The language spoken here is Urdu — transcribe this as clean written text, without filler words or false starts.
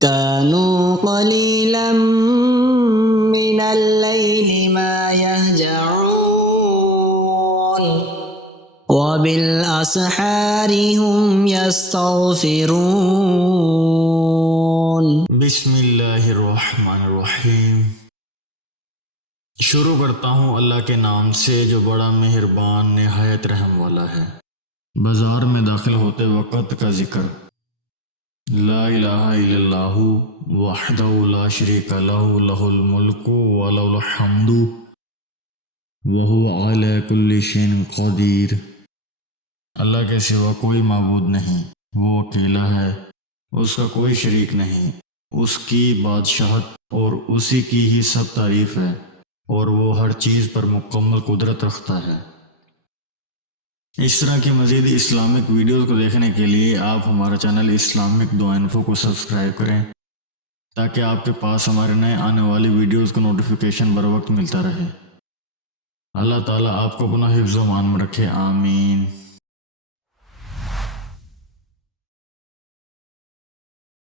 كانوا قليلا من الليل ما يهجعون وبالأسحار هم يستغفرون. بسم اللہ الرحمن الرحیم۔ شروع کرتا ہوں اللہ کے نام سے جو بڑا مہربان نہایت رحم والا ہے۔ بازار میں داخل ہوتے وقت کا ذکر۔ لا الہ الا اللہ وحدہ لا شریک لہ لہ الملک ولہ الحمد وہو علی کل شیء قدیر۔ اللہ کے سوا کوئی معبود نہیں، وہ اکیلا ہے، اس کا کوئی شریک نہیں، اس کی بادشاہت اور اسی کی ہی سب تعریف ہے، اور وہ ہر چیز پر مکمل قدرت رکھتا ہے۔ اس طرح کی مزید اسلامک ویڈیوز کو دیکھنے کے لیے آپ ہمارا چینل اسلامک دعا انفو کو سبسکرائب کریں تاکہ آپ کے پاس ہمارے نئے آنے والی ویڈیوز کا نوٹیفیکیشن بر وقت ملتا رہے۔ اللہ تعالیٰ آپ کو اپنا حفظ و امان میں رکھے، آمین۔